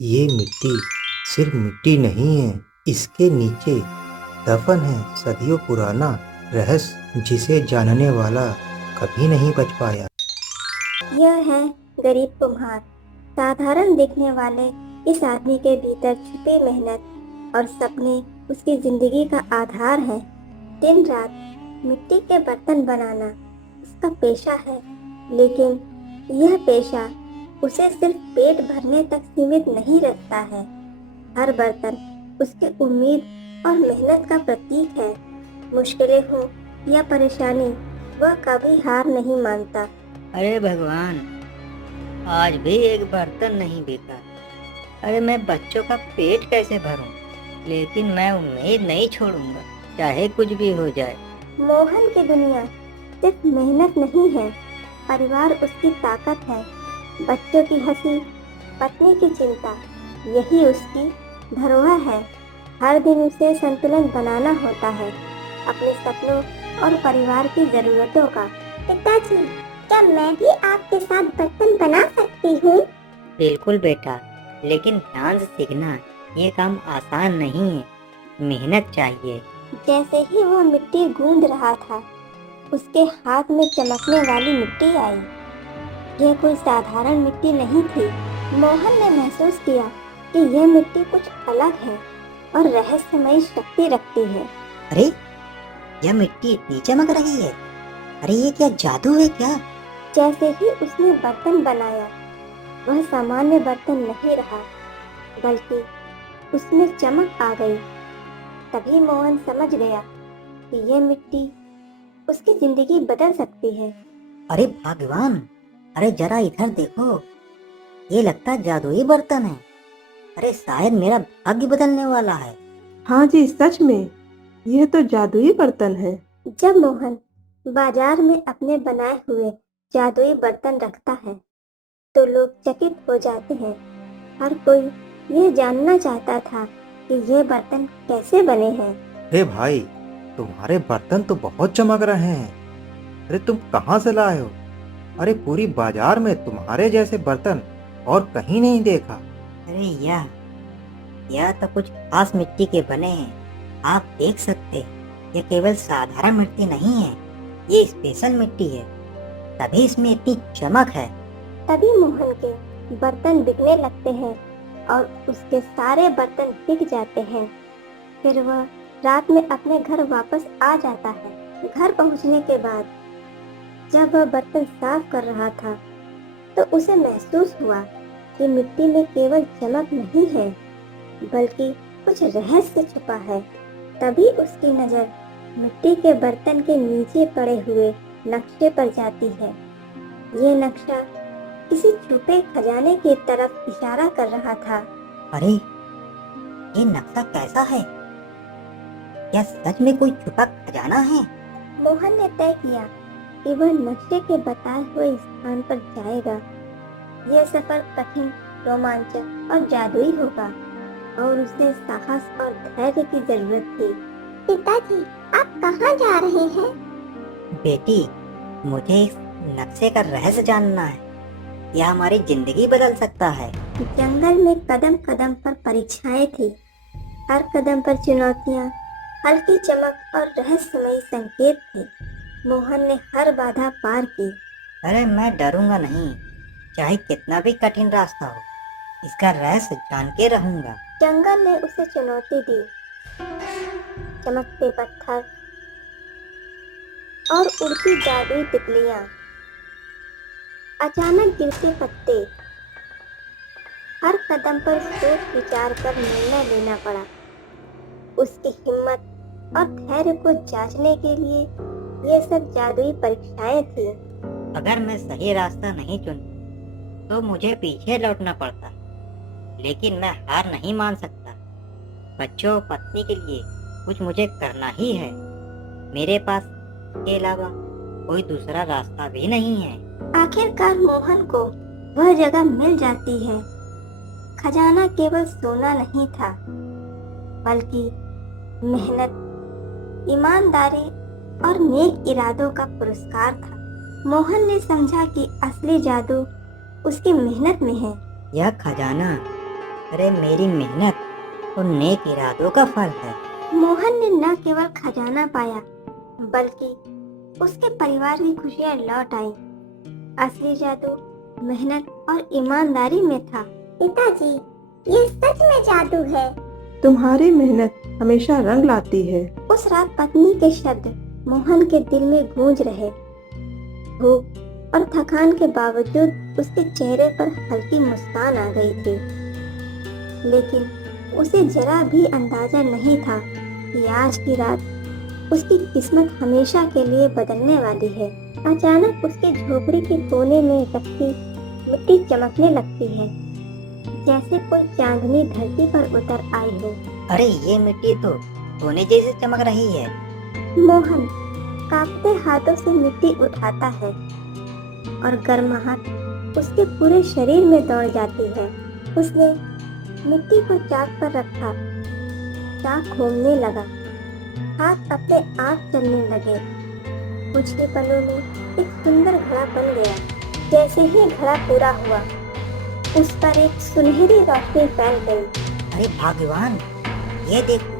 ये मिट्टी सिर्फ मिट्टी नहीं है, इसके नीचे दफन है सदियों पुराना रहस्य जिसे जानने वाला कभी नहीं बच पाया। यह है गरीब कुम्हार। साधारण दिखने वाले इस आदमी के भीतर छुपी मेहनत और सपने उसकी जिंदगी का आधार है। दिन रात मिट्टी के बर्तन बनाना उसका पेशा है, लेकिन यह पेशा उसे सिर्फ पेट भरने तक सीमित नहीं रखता है। हर बर्तन उसकी उम्मीद और मेहनत का प्रतीक है। मुश्किलें हो या परेशानी, वह कभी हार नहीं मानता। अरे भगवान, आज भी एक बर्तन नहीं बिका। अरे मैं बच्चों का पेट कैसे भरूं? लेकिन मैं उम्मीद नहीं छोड़ूंगा, चाहे कुछ भी हो जाए। मोहन की दुनिया सिर्फ मेहनत नहीं है, परिवार उसकी ताकत है। बच्चों की हंसी, पत्नी की चिंता, यही उसकी धरोहर है। हर दिन उसे संतुलन बनाना होता है, अपने सपनों और परिवार की जरूरतों का। पिताजी, क्या मैं भी आपके साथ बर्तन बना सकती हूँ? बिल्कुल बेटा, लेकिन ध्यान से सीखना, ये काम आसान नहीं है, मेहनत चाहिए। जैसे ही वो मिट्टी गूंद रहा था, उसके हाथ में चमकने वाली मिट्टी आई। यह कोई साधारण मिट्टी नहीं थी। मोहन ने महसूस किया कि यह मिट्टी कुछ अलग है और रहस्यमयी शक्ति रखती है। अरे यह मिट्टी इतनी चमक रही है। अरे ये क्या जादू है क्या? जैसे ही उसने बर्तन बनाया, वह सामान्य बर्तन नहीं रहा, बल्कि उसमें चमक आ गई। तभी मोहन समझ गया कि यह मिट्टी उसकी जिंदगी बदल सकती है। अरे भगवान, अरे जरा इधर देखो, ये लगता जादुई बर्तन है। अरे शायद मेरा भाग्य बदलने वाला है। हाँ जी, सच में यह तो जादुई बर्तन है। जब मोहन बाजार में अपने बनाए हुए जादुई बर्तन रखता है, तो लोग चकित हो जाते हैं। हर कोई यह जानना चाहता था कि ये बर्तन कैसे बने हैं। अरे भाई, तुम्हारे बर्तन तो बहुत चमक रहे हैं। अरे तुम कहाँ से लाए हो? अरे पूरी बाजार में तुम्हारे जैसे बर्तन और कहीं नहीं देखा। अरे यह तो कुछ खास मिट्टी के बने हैं। आप देख सकते हैं, ये केवल साधारण मिट्टी नहीं है, ये स्पेशल मिट्टी है, तभी इसमें इतनी चमक है। तभी मोहन के बर्तन बिकने लगते हैं और उसके सारे बर्तन बिक जाते हैं। फिर वह रात में अपने घर वापस आ जाता है। घर पहुंचने के बाद जब वह बर्तन साफ कर रहा था, तो उसे महसूस हुआ कि मिट्टी में केवल चमक नहीं है, बल्कि कुछ रहस्य छुपा है। तभी उसकी नजर मिट्टी के बर्तन के नीचे पड़े हुए नक्शे पर जाती है। ये नक्शा किसी छुपे खजाने की तरफ इशारा कर रहा था। अरे ये नक्शा कैसा है? क्या सच में कोई छुपा खजाना है? मोहन ने तय किया कि वह नक्शे के बताए हुए स्थान पर जाएगा। यह सफर कठिन, रोमांचक और जादुई होगा, और उसे साहस और धैर्य की जरूरत थी। पिताजी, आप कहाँ जा रहे हैं? बेटी, मुझे इस नक्शे का रहस्य जानना है, यह हमारी जिंदगी बदल सकता है। जंगल में कदम कदम पर परीक्षाएं थी। हर कदम पर चुनौतियां, हल्की चमक और रहस्यमयी संकेत थे। मोहन ने हर बाधा पार की। अरे मैं डरूंगा नहीं, चाहे कितना भी कठिन रास्ता हो, इसका रहस्य जान के रहूंगा। जंगल ने उसे चुनौती दी। चमकते पत्थर और उड़ती जादुई तितलियां, अचानक गिरते पत्ते। हर कदम पर सोच विचार कर निर्णय लेना पड़ा। उसकी हिम्मत और धैर्य को जांचने के लिए ये सब जादुई परीक्षाएं थी। अगर मैं सही रास्ता नहीं चुन तो मुझे पीछे लौटना पड़ता, लेकिन मैं हार नहीं मान सकता। बच्चों और पत्नी के लिए कुछ मुझे करना ही है। मेरे पास इसके अलावा कोई दूसरा रास्ता भी नहीं है। आखिरकार मोहन को वह जगह मिल जाती है। खजाना केवल सोना नहीं था, बल्कि मेहनत, ईमानदारी और नेक इरादों का पुरस्कार था। मोहन ने समझा कि असली जादू उसकी मेहनत में है। यह खजाना अरे मेरी मेहनत और नेक इरादों का फल है। मोहन ने न केवल खजाना पाया बल्कि उसके परिवार की खुशियां लौट आई। असली जादू मेहनत और ईमानदारी में था। पिताजी, ये सच में जादू है। तुम्हारी मेहनत हमेशा रंग लाती है। उस रात पत्नी के शब्द मोहन के दिल में गूंज रहे। भूख और थकान के बावजूद उसके चेहरे पर हल्की मुस्कान आ गई थी, लेकिन उसे जरा भी अंदाजा नहीं था कि आज की रात उसकी किस्मत हमेशा के लिए बदलने वाली है। अचानक उसके झोपड़ी के कोने में रखी मिट्टी चमकने लगती है, जैसे कोई चांदनी धरती पर उतर आई हो। अरे ये मिट्टी तो सोने जैसे चमक रही है। मोहन कांपते हाथों से मिट्टी उठाता है और गर्माहट उसके पूरे शरीर में दौड़ जाती है। उसने मिट्टी को चाक पर रखा, चाक घूमने लगा, हाथ अपने आप चलने लगे। कुछ ही पलों में एक सुंदर घड़ा बन गया। जैसे ही घड़ा पूरा हुआ, उस पर एक सुनहरी रोशनी फैल गई। अरे भगवान, ये देखो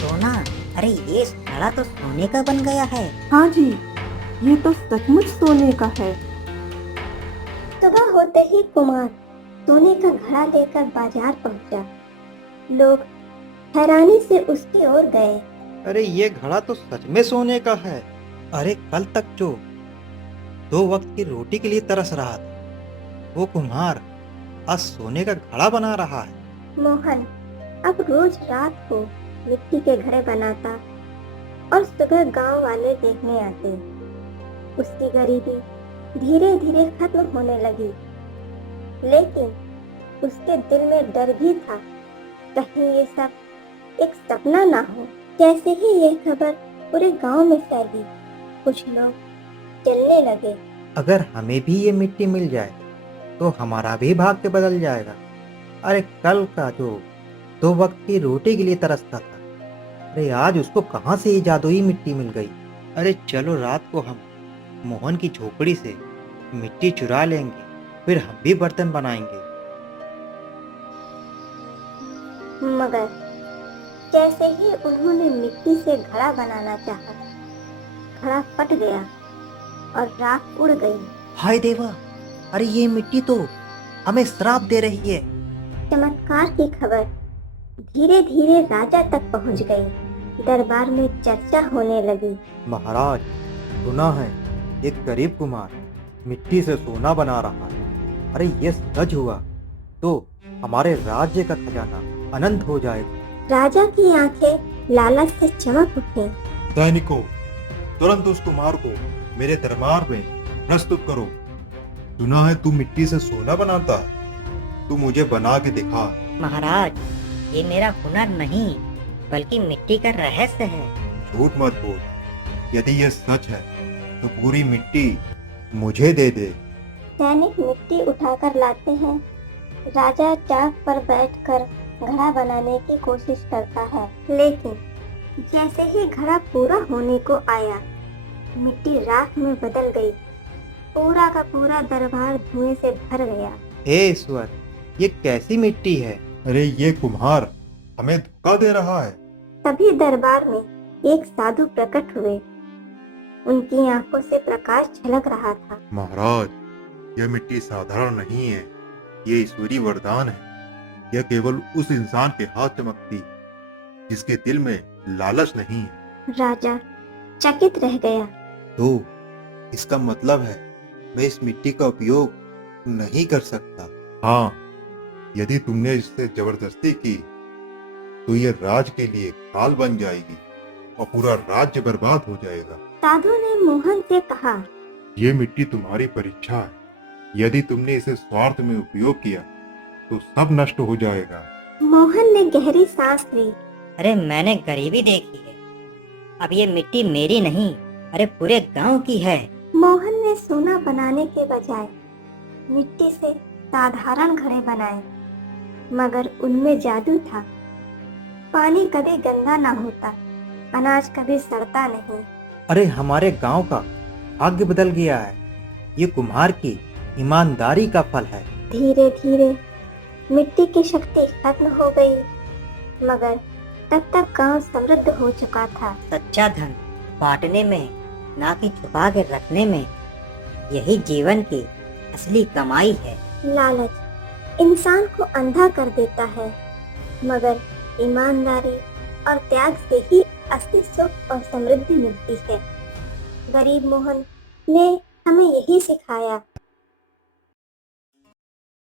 सोना। अरे ये घड़ा तो सोने का बन गया है। हाँ जी, ये तो सचमुच सोने का है। सुबह होते ही कुमार सोने का घड़ा लेकर बाजार पहुंचा। लोग हैरानी से उसकी ओर गए। अरे ये घड़ा तो सच में सोने का है। अरे कल तक जो 2 वक्त की रोटी के लिए तरस रहा था, वो कुम्हार आज सोने का घड़ा बना रहा है। मोहन अब रोज रात को मिट्टी के घड़े बनाता और सुबह गांव वाले देखने आते। उसकी गरीबी धीरे धीरे खत्म होने लगी, लेकिन उसके दिल में डर भी था, कहीं ये सब एक सपना ना हो। जैसे ही ये खबर पूरे गांव में फैली, कुछ लोग चलने लगे। अगर हमें भी ये मिट्टी मिल जाए तो हमारा भी भाग्य बदल जाएगा। अरे कल का जो 2 वक्त की रोटी के लिए तरसता था, अरे आज उसको कहाँ से ये जादुई मिट्टी मिल गई। अरे चलो रात को हम मोहन की झोपड़ी से मिट्टी चुरा लेंगे, फिर हम भी बर्तन बनाएंगे। मगर जैसे ही उन्होंने मिट्टी से घड़ा बनाना चाहा, घड़ा फट गया और राख उड़ गई। हाय देवा, अरे ये मिट्टी तो हमें श्राप दे रही है। चमत्कार की खबर धीरे धीरे राजा तक पहुंच गई। दरबार में चर्चा होने लगी। महाराज, सुना है एक गरीब कुमार मिट्टी से सोना बना रहा है। अरे ये सच हुआ तो हमारे राज्य का खजाना अनंत हो जाएगा। राजा की आंखें लालच से चमक उठी। सैनिकों, तुरंत उस कुमार को मेरे दरबार में प्रस्तुत करो। सुना है तू मिट्टी से सोना बनाता है, तू मुझे बना के दिखा। महाराज, ये मेरा हुनर नहीं बल्कि मिट्टी का रहस्य है। झूठ मत बोल। यदि ये सच है तो पूरी मिट्टी मुझे दे दे। सैनिक मिट्टी उठाकर लाते हैं। राजा चाक पर बैठकर घड़ा बनाने की कोशिश करता है, लेकिन जैसे ही घड़ा पूरा होने को आया, मिट्टी राख में बदल गई। पूरा का पूरा दरबार धुएं से भर गया। हे ईश्वर, ये कैसी मिट्टी है। अरे ये कुम्हार हमें धोखा दे रहा है। तभी दरबार में एक साधु प्रकट हुए। उनकी आंखों से प्रकाश झलक रहा था। महाराज, यह मिट्टी साधारण नहीं है, ये ईश्वरी वरदान है। यह केवल उस इंसान के हाथ चमकती जिसके दिल में लालच नहीं है। राजा चकित रह गया। तो इसका मतलब है मैं इस मिट्टी का उपयोग नहीं कर सकता। हाँ, यदि तुमने इससे जबरदस्ती की तो यह राज के लिए काल बन जाएगी और पूरा राज्य बर्बाद हो जाएगा। साधु ने मोहन से कहा, ये मिट्टी तुम्हारी परीक्षा है। यदि तुमने इसे स्वार्थ में उपयोग किया तो सब नष्ट हो जाएगा। मोहन ने गहरी सांस ली। अरे मैंने गरीबी देखी है, अब ये मिट्टी मेरी नहीं, अरे पूरे गांव की है। मोहन ने सोना बनाने के बजाय मिट्टी से साधारण घड़े बनाए, मगर उनमें जादू था। पानी कभी गंदा ना होता, अनाज कभी सड़ता नहीं। अरे हमारे गांव का भाग्य बदल गया है। ये कुम्हार की ईमानदारी का फल है। धीरे धीरे मिट्टी की शक्ति खत्म हो गई, मगर तब तक गांव समृद्ध हो चुका था। सच्चा धन बांटने में, ना कि छुपा के रखने में, यही जीवन की असली कमाई है। लालच इंसान को अंधा कर देता है, मगर ईमानदारी और त्याग से ही असली सुख और समृद्धि मिलती है। गरीब मोहन ने हमें यही सिखाया